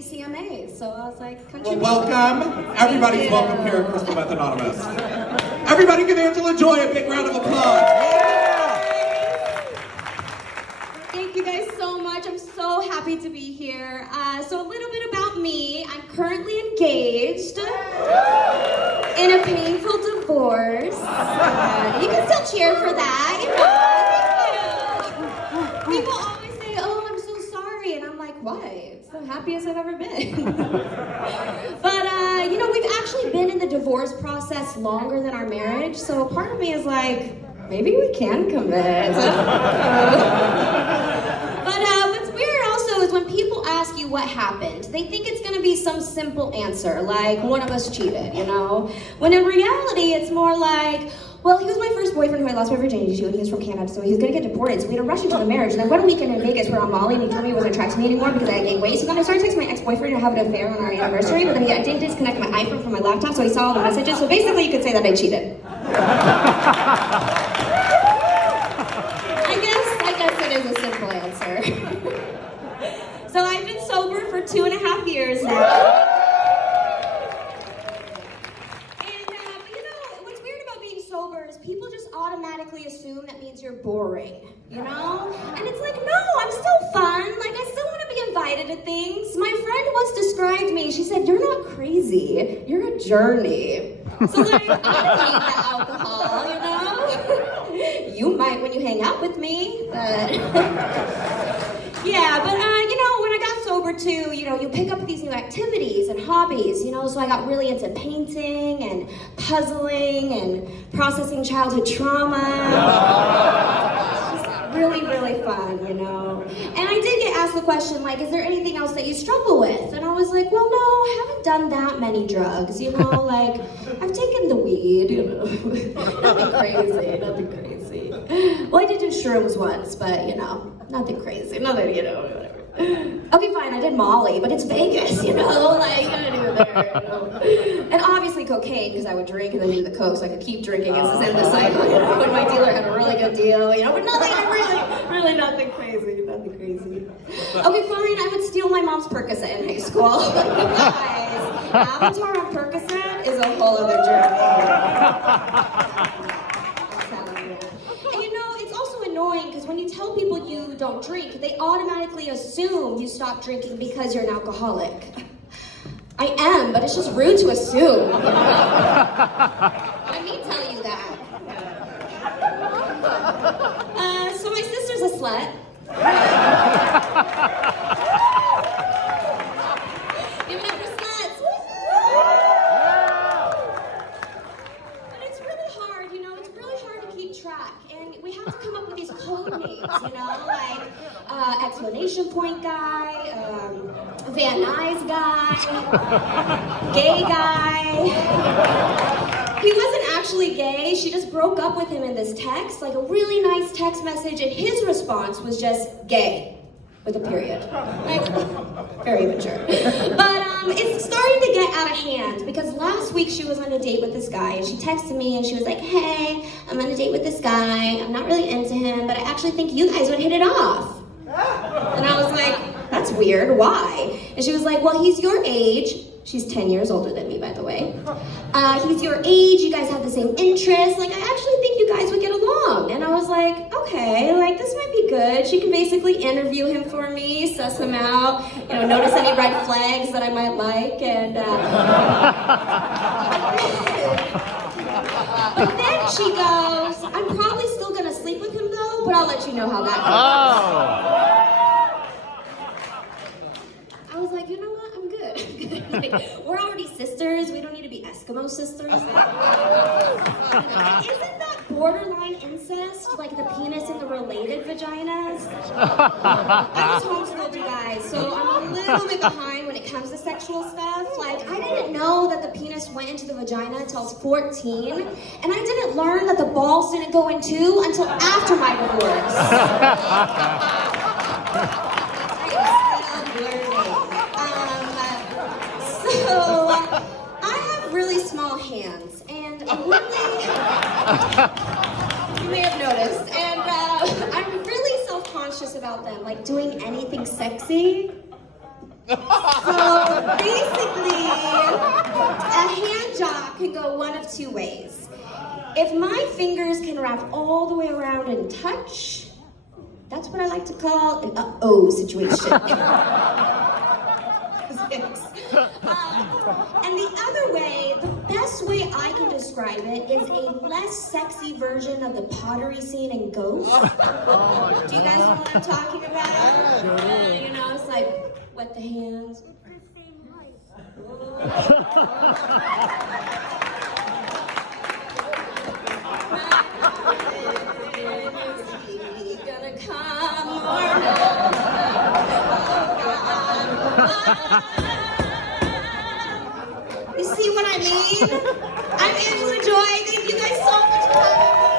CMA, so I was like, Well, welcome. Everybody's welcome here at Crystal Meth Anonymous. Everybody give Angela Joy a big round of applause. Thank you guys so much. I'm so happy to be here. So a little bit about me. I'm currently engaged in a painful divorce. You can still cheer for that. Thank you. People always say, "Oh, I'm so sorry," and I'm like, "Why? It's the happiest I've ever been." But we've actually been in the divorce process longer than our marriage, so part of me is like, maybe we can commit. But what's weird also is when people ask you what happened, they think it's gonna be some simple answer, like one of us cheated, When in reality, it's more like, well, he was my first boyfriend who I lost my virginity to, and he was from Canada, so he was gonna get deported, so we had to rush into the marriage. And then one weekend in Vegas, we're on Molly, and he told me he wasn't attracted to me anymore because I had gained weight. So then I started texting my ex-boyfriend to have an affair on our anniversary, but then I didn't disconnect my iPhone from my laptop, so he saw all the messages. So basically, you could say that I cheated. I guess it is a simple answer. So I've been sober for 2.5 years now. People just automatically assume that means you're boring, And it's like, no, I'm still fun. Like, I still want to be invited to things. My friend once described me. She said, "You're not crazy. You're a journey." So, like, I don't need the alcohol, You might when you hang out with me, but... Yeah, but, when I got sober too, you pick up these new activities and hobbies, so I got really into painting and puzzling and processing childhood trauma. It's just really, really fun, And I did get asked the question, like, is there anything else that you struggle with? And I was like, well, no, I haven't done that many drugs, like, I've taken the weed, nothing crazy. Well, I did do shrooms once, but, nothing crazy, nothing, whatever. Okay, fine, I did Molly, but it's Vegas, like, you gotta do it there, And obviously cocaine, because I would drink and then do the coke, so I could keep drinking and end the cycle, when my dealer had a really good deal, but nothing, really nothing crazy. Okay, fine, I would steal my mom's Percocet in high school. Guys, Avatar on Percocet is a whole other journey. Because when you tell people you don't drink, they automatically assume you stop drinking because you're an alcoholic. I am, but it's just rude to assume. Let me tell you that. So my sister's a slut. Give it up for sluts. But it's really hard, it's really hard to keep track. And we have to come up with these code names, like exclamation point guy, Van Nuys guy, gay guy. He wasn't actually gay, she just broke up with him in this text, like a really nice text message, and his response was just gay, with a period. Like, very mature. But it's starting to get out of hand because last week she was on a date with this guy and she texted me and she was like, "Hey, I'm on a date with this guy. I'm not really into him, but I actually think you guys would hit it off." And I was like, "That's weird, why?" And she was like, "Well, he's your age." She's 10 years older than me, by the way. "He's your age, you guys have the same interests. Like, I actually think you guys would get along." And I was like, okay, like, this might be good. She can basically interview him for me, suss him out, notice any red flags that I might like, and, But then she goes, "I'm probably still gonna sleep with him though, but I'll let you know how that goes." I was like, you know what, I'm good. Like, we're already sisters, we don't need to be Eskimo sisters. Isn't that borderline incest? Like the penis and the related vaginas? I was homeschooled, you guys, so I'm a little bit behind when it comes to sexual stuff. Like, I didn't know that the penis went into the vagina until I was 14, and I didn't learn that the balls didn't go in too until after my divorce. So, I have really small hands, and really, you may have noticed, and I'm really self-conscious about them, like doing anything sexy. So basically, a hand job can go one of two ways. If my fingers can wrap all the way around and touch, that's what I like to call an uh-oh situation. And the other way, the best way I can describe it is a less sexy version of the pottery scene in Ghost. Do you guys know what I'm talking about? You know, it's like, wet the hands. Gonna come or you see what I mean? I'm Angela Joy. Thank you guys so much for having me.